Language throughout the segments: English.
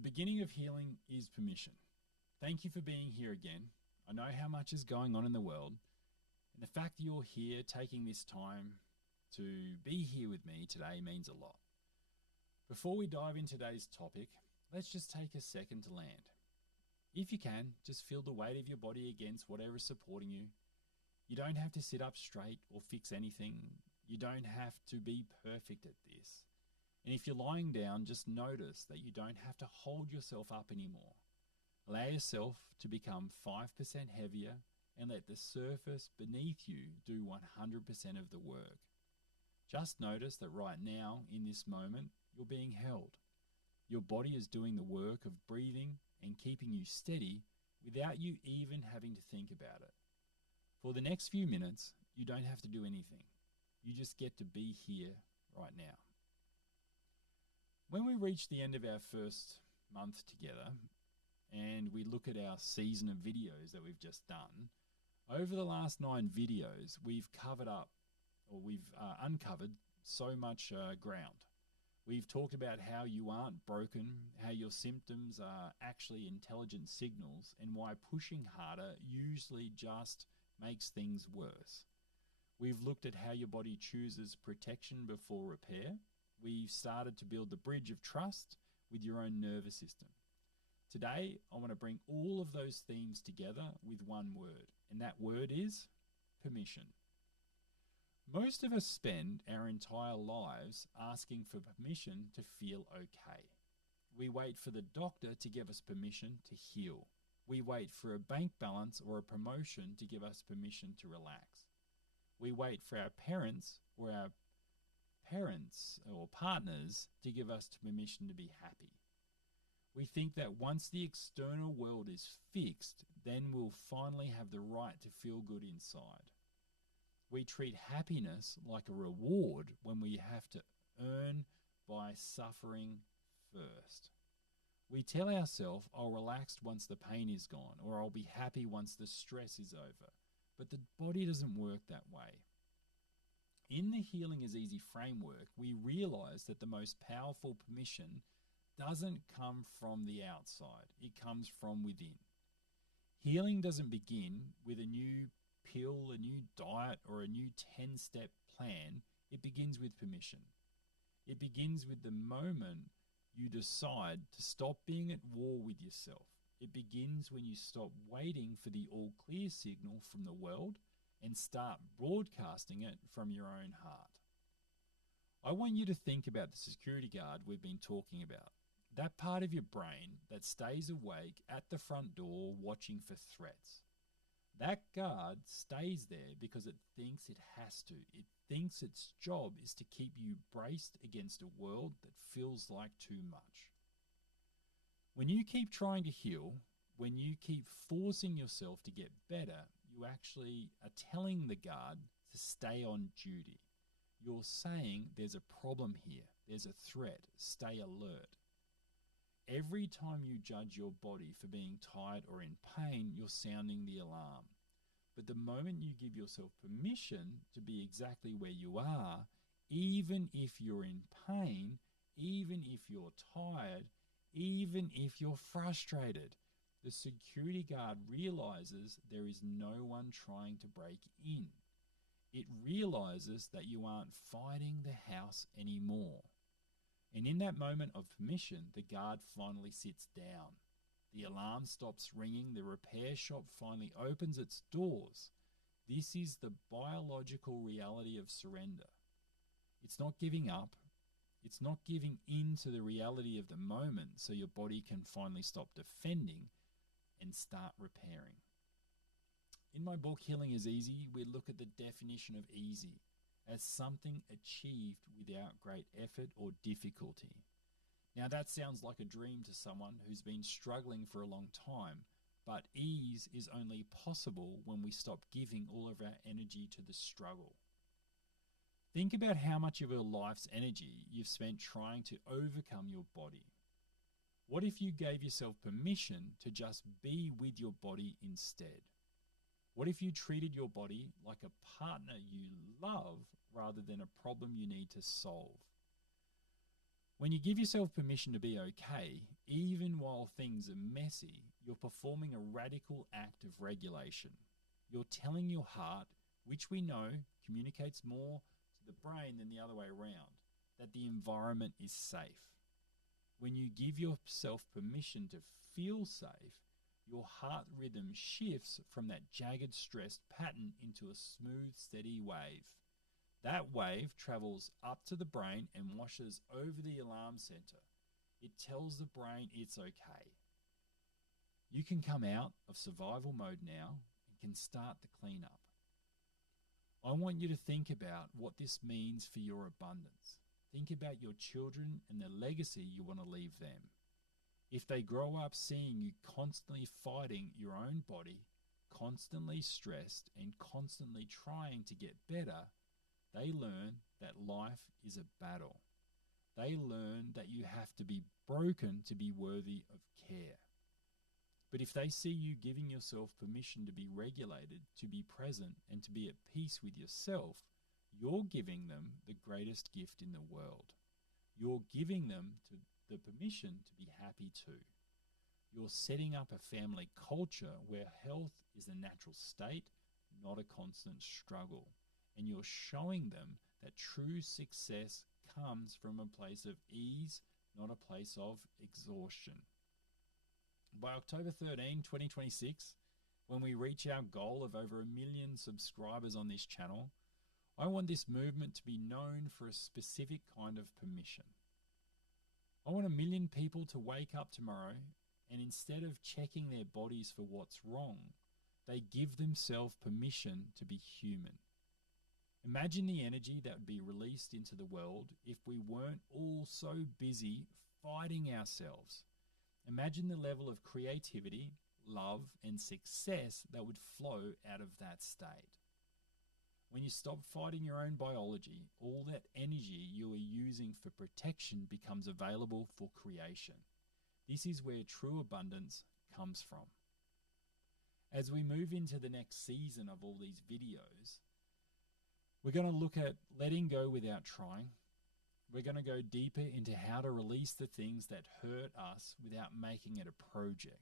The beginning of healing is permission. Thank you for being here again. I know how much is going on in the world, and the fact that you're here taking this time to be here with me today means a lot. Before we dive into today's topic, let's just take a second to land. If you can, just feel the weight of your body against whatever is supporting you. You don't have to sit up straight or fix anything. You don't have to be perfect at this. And if you're lying down, just notice that you don't have to hold yourself up anymore. Allow yourself to become 5% heavier and let the surface beneath you do 100% of the work. Just notice that right now, in this moment, you're being held. Your body is doing the work of breathing and keeping you steady without you even having to think about it. For the next few minutes, you don't have to do anything. You just get to be here right now. When we reach the end of our first month together and we look at our season of videos that we've just done, over the last 9 videos, we've uncovered so much ground. We've talked about how you aren't broken, how your symptoms are actually intelligent signals, and why pushing harder usually just makes things worse. We've looked at how your body chooses protection before repair. We've started to build the bridge of trust with your own nervous system. Today, I want to bring all of those themes together with one word, and that word is permission. Most of us spend our entire lives asking for permission to feel okay. We wait for the doctor to give us permission to heal. We wait for a bank balance or a promotion to give us permission to relax. We wait for our parents or partners to give us permission to be happy. We think that once the external world is fixed, then we'll finally have the right to feel good inside. We treat happiness like a reward when we have to earn by suffering first. We tell ourselves, I'll relax once the pain is gone, or I'll be happy once the stress is over. But the body doesn't work that way. In the Healing is Easy framework, we realize that the most powerful permission doesn't come from the outside. It comes from within. Healing doesn't begin with a new pill, a new diet, or a new 10-step plan. It begins with permission. It begins with the moment you decide to stop being at war with yourself. It begins when you stop waiting for the all-clear signal from the world and start broadcasting it from your own heart. I want you to think about the security guard we've been talking about. That part of your brain that stays awake at the front door watching for threats. That guard stays there because it thinks it has to. It thinks its job is to keep you braced against a world that feels like too much. When you keep trying to heal, when you keep forcing yourself to get better, you actually are telling the guard to stay on duty. You're saying there's a problem here, there's a threat, stay alert. Every time you judge your body for being tired or in pain, you're sounding the alarm. But the moment you give yourself permission to be exactly where you are, even if you're in pain, even if you're tired, even if you're frustrated, the security guard realizes there is no one trying to break in. It realizes that you aren't fighting the house anymore. And in that moment of permission, the guard finally sits down. The alarm stops ringing. The repair shop finally opens its doors. This is the biological reality of surrender. It's not giving up. It's not giving in to the reality of the moment so your body can finally stop defending and start repairing. In my book, Healing is Easy, we look at the definition of easy as something achieved without great effort or difficulty. Now that sounds like a dream to someone who's been struggling for a long time, but ease is only possible when we stop giving all of our energy to the struggle. Think about how much of your life's energy you've spent trying to overcome your body. What if you gave yourself permission to just be with your body instead? What if you treated your body like a partner you love rather than a problem you need to solve? When you give yourself permission to be okay, even while things are messy, you're performing a radical act of regulation. You're telling your heart, which we know communicates more to the brain than the other way around, that the environment is safe. When you give yourself permission to feel safe, your heart rhythm shifts from that jagged, stressed pattern into a smooth, steady wave. That wave travels up to the brain and washes over the alarm center. It tells the brain it's okay. You can come out of survival mode now and can start the cleanup. I want you to think about what this means for your abundance. Think about your children and the legacy you want to leave them. If they grow up seeing you constantly fighting your own body, constantly stressed and constantly trying to get better, they learn that life is a battle. They learn that you have to be broken to be worthy of care. But if they see you giving yourself permission to be regulated, to be present, and to be at peace with yourself, you're giving them the greatest gift in the world. You're giving them the permission to be happy too. You're setting up a family culture where health is a natural state, not a constant struggle. And you're showing them that true success comes from a place of ease, not a place of exhaustion. By October 13, 2026, when we reach our goal of over 1 million subscribers on this channel, I want this movement to be known for a specific kind of permission. I want 1 million people to wake up tomorrow and instead of checking their bodies for what's wrong, they give themselves permission to be human. Imagine the energy that would be released into the world if we weren't all so busy fighting ourselves. Imagine the level of creativity, love, and success that would flow out of that state. When you stop fighting your own biology, all that energy you are using for protection becomes available for creation. This is where true abundance comes from. As we move into the next season of all these videos, we're going to look at letting go without trying. We're going to go deeper into how to release the things that hurt us without making it a project.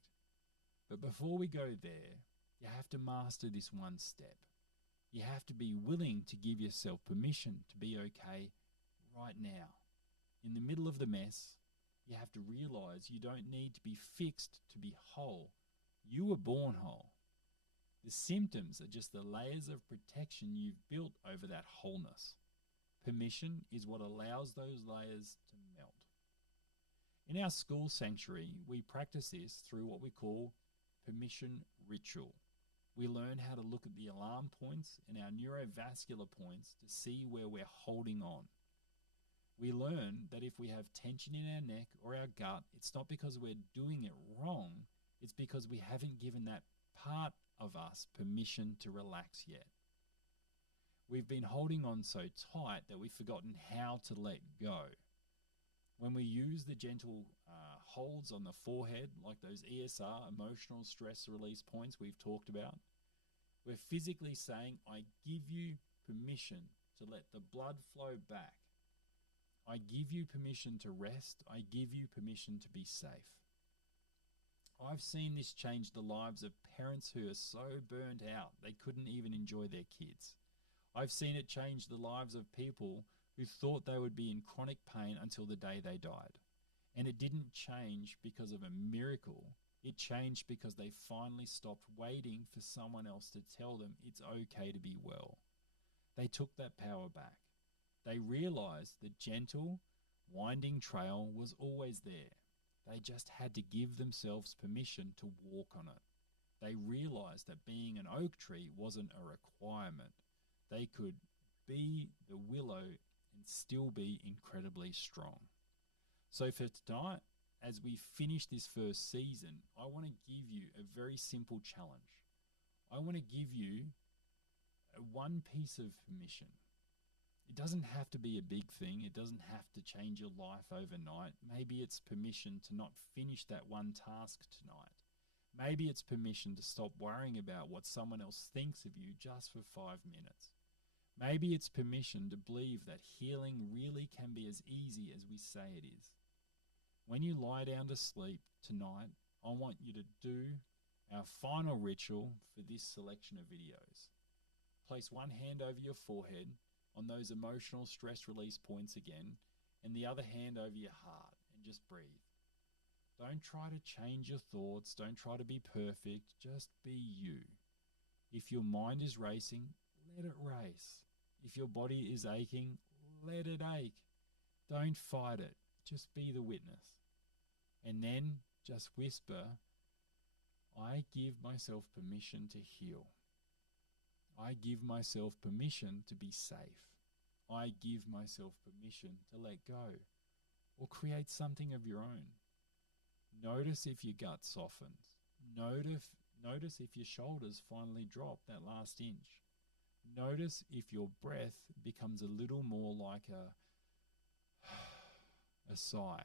But before we go there, you have to master this one step. You have to be willing to give yourself permission to be okay right now. In the middle of the mess, you have to realize you don't need to be fixed to be whole. You were born whole. The symptoms are just the layers of protection you've built over that wholeness. Permission is what allows those layers to melt. In our school sanctuary, we practice this through what we call permission ritual. We learn how to look at the alarm points and our neurovascular points to see where we're holding on. We learn that if we have tension in our neck or our gut, it's not because we're doing it wrong, it's because we haven't given that part of us permission to relax yet. We've been holding on so tight that we've forgotten how to let go. When we use the gentle holds on the forehead, like those ESR, emotional stress release points we've talked about, we're physically saying, I give you permission to let the blood flow back. I give you permission to rest. I give you permission to be safe. I've seen this change the lives of parents who are so burned out they couldn't even enjoy their kids. I've seen it change the lives of people who thought they would be in chronic pain until the day they died. And it didn't change because of a miracle. It changed because they finally stopped waiting for someone else to tell them it's okay to be well. They took that power back. They realized the gentle, winding trail was always there. They just had to give themselves permission to walk on it. They realized that being an oak tree wasn't a requirement. They could be the willow and still be incredibly strong. So for tonight, as we finish this first season, I want to give you a very simple challenge. I want to give you one piece of permission. It doesn't have to be a big thing. It doesn't have to change your life overnight. Maybe it's permission to not finish that one task tonight. Maybe it's permission to stop worrying about what someone else thinks of you just for 5 minutes. Maybe it's permission to believe that healing really can be as easy as we say it is. When you lie down to sleep tonight, I want you to do our final ritual for this selection of videos. Place one hand over your forehead on those emotional stress release points again, and the other hand over your heart, and just breathe. Don't try to change your thoughts. Don't try to be perfect. Just be you. If your mind is racing, let it race. If your body is aching, let it ache. Don't fight it. Just be the witness. And then just whisper, I give myself permission to heal. I give myself permission to be safe. I give myself permission to let go or create something of your own. Notice if your gut softens. Notice if your shoulders finally drop that last inch. Notice if your breath becomes a little more like a sigh.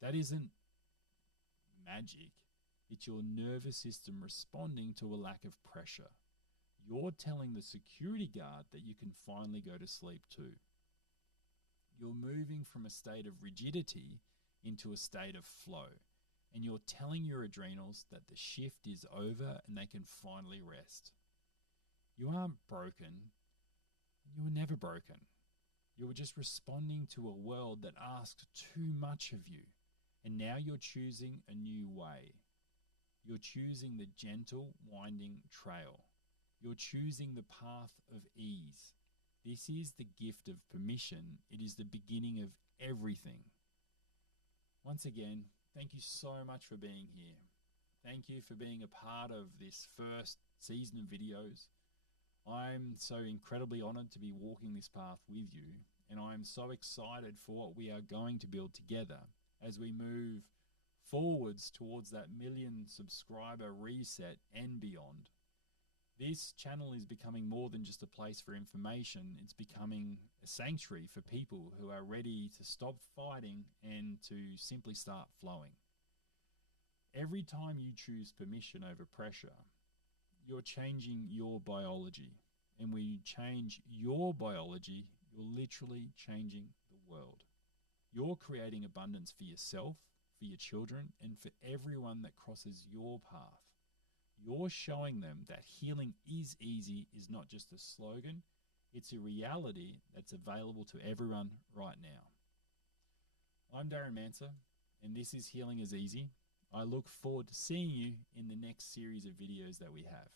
That isn't magic. It's your nervous system responding to a lack of pressure. You're telling the security guard that you can finally go to sleep too. You're moving from a state of rigidity into a state of flow. And you're telling your adrenals that the shift is over and they can finally rest. You aren't broken. You were never broken. You were just responding to a world that asked too much of you. And now you're choosing a new way. You're choosing the gentle, winding trail. You're choosing the path of ease. This is the gift of permission. It is the beginning of everything. Once again, thank you so much for being here. Thank you for being a part of this first season of videos. I'm so incredibly honored to be walking this path with you, and I'm so excited for what we are going to build together as we move forwards towards that 1 million subscriber reset and beyond. This channel is becoming more than just a place for information. It's becoming a sanctuary for people who are ready to stop fighting and to simply start flowing. Every time you choose permission over pressure, you're changing your biology. And when you change your biology, you're literally changing the world. You're creating abundance for yourself, for your children, and for everyone that crosses your path. You're showing them that healing is easy is not just a slogan, it's a reality that's available to everyone right now. I'm Darren Manser, and this is Healing is Easy. I look forward to seeing you in the next series of videos that we have.